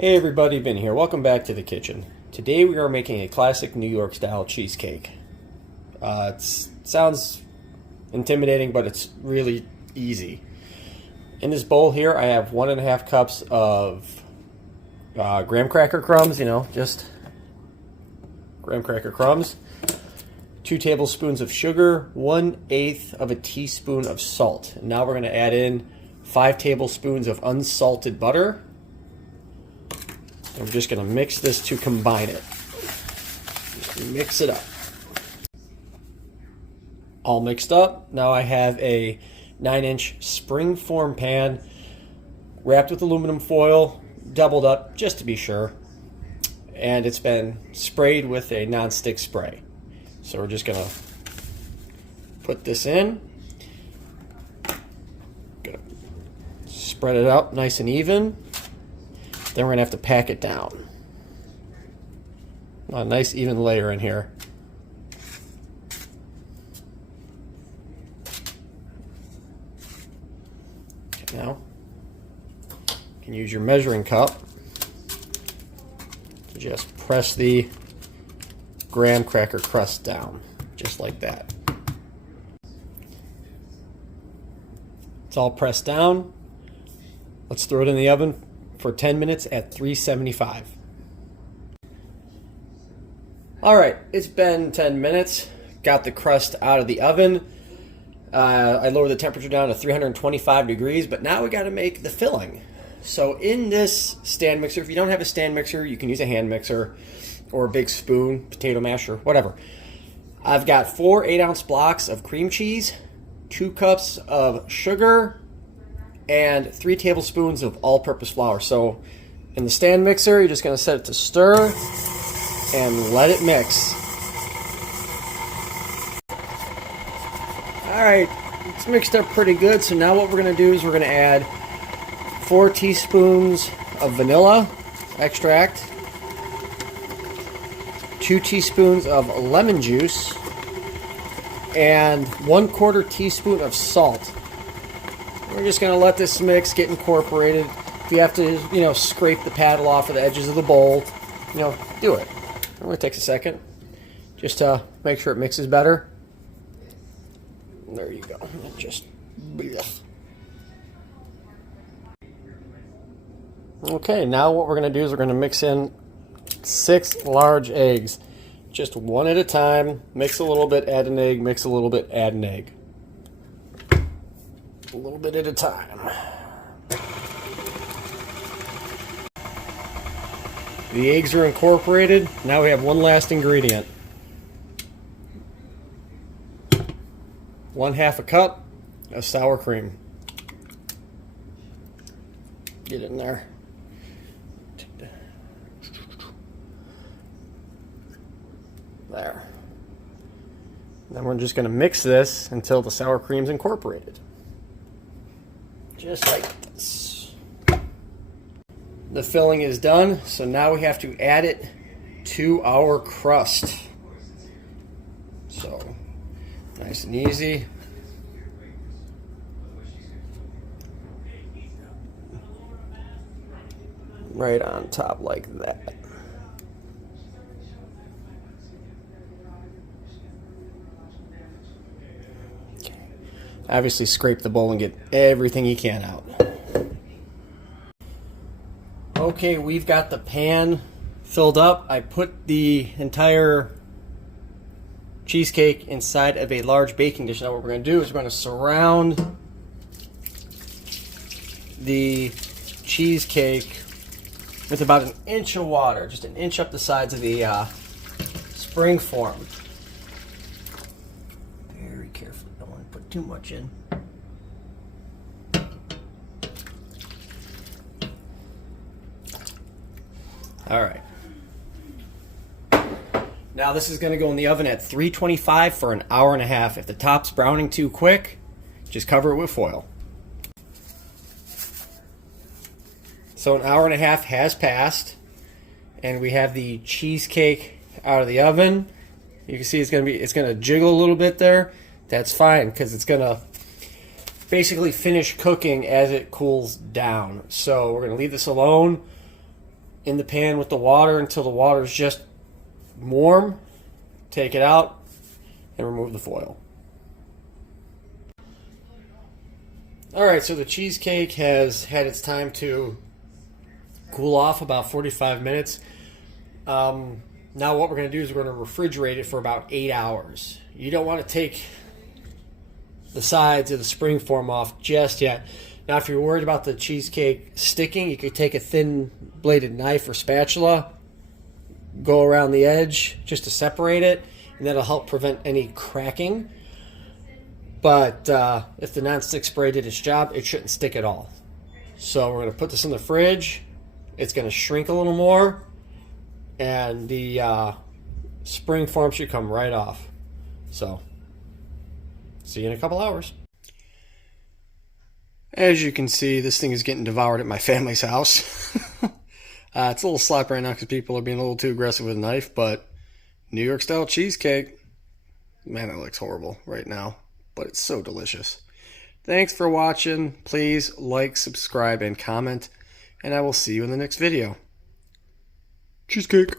Hey everybody, Ben here. Welcome back to the kitchen. Today we are making a classic New York style cheesecake. It sounds intimidating, but it's really easy. In this bowl here I have 1.5 cups of graham cracker crumbs, just graham cracker crumbs, 2 tablespoons of sugar, 1/8 of a teaspoon of salt. And now we're going to add in 5 tablespoons of unsalted butter. And we're just going to mix this to combine it. Just mix it up. All mixed up. Now I have a 9-inch spring-form pan wrapped with aluminum foil, doubled up just to be sure. And it's been sprayed with a non-stick spray. So we're just going to put this in. Gonna spread it out nice and even. Then we're going to have to pack it down. A nice even layer in here. Okay, now, you can use your measuring cup to just press the graham cracker crust down, just like that. It's all pressed down. Let's throw it in the oven for 10 minutes at 375. Alright, it's been 10 minutes. Got the crust out of the oven. I lowered the temperature down to 325 degrees, but now we got to make the filling. So in this stand mixer, if you don't have a stand mixer, you can use a hand mixer or a big spoon, potato masher, whatever. I've got 4 8-ounce blocks of cream cheese, 2 cups of sugar, and 3 tablespoons of all-purpose flour. So in the stand mixer, you're just going to set it to stir and let it mix. Alright, it's mixed up pretty good. So now what we're going to do is we're going to add 4 teaspoons of vanilla extract, 2 teaspoons of lemon juice, and 1/4 teaspoon of salt. We're just going to let this mix get incorporated. If you have to, scrape the paddle off of the edges of the bowl, do it. It only takes a second just to make sure it mixes better. There you go. Just blech. Okay, now what we're going to do is we're going to mix in 6 large eggs. Just one at a time. Mix a little bit, add an egg, mix a little bit, add an egg. A little bit at a time. The eggs are incorporated. Now we have one last ingredient. 1/2 cup of sour cream. Get in there. There. Then we're just going to mix this until the sour cream's incorporated. Just like this. The filling is done, so now we have to add it to our crust. So, nice and easy. Right on top like that. Okay. Obviously scrape the bowl and get everything you can out. Okay, we've got the pan filled up. I put the entire cheesecake inside of a large baking dish. Now what we're going to do is we're going to surround the cheesecake with about 1 inch of water, just 1 inch up the sides of the spring form. Very carefully, don't want to put too much in. All right. Now this is going to go in the oven at 325 for 1.5 hours. If the top's browning too quick, just cover it with foil. So 1.5 hours has passed, and we have the cheesecake out of the oven. You can see it's going to jiggle a little bit there. That's fine because it's going to basically finish cooking as it cools down. So we're going to leave this alone in the pan with the water until the water is just warm. Take it out and remove the foil. Alright, so the cheesecake has had its time to cool off, about 45 minutes. Now what we're going to do is we're going to refrigerate it for about 8 hours. You don't want to take the sides of the spring form off just yet. Now if you're worried about the cheesecake sticking, you could take a thin bladed knife or spatula, go around the edge just to separate it, and that'll help prevent any cracking. But if the nonstick spray did its job, it shouldn't stick at all. So we're going to put this in the fridge. It's going to shrink a little more, and the spring form should come right off. So, see you in a couple hours. As you can see, this thing is getting devoured at my family's house. It's a little slap right now because people are being a little too aggressive with a knife, but New York style cheesecake, man, it looks horrible right now, but it's so delicious. Thanks for watching. Please like, subscribe, and comment, and I will see you in the next video. Cheesecake.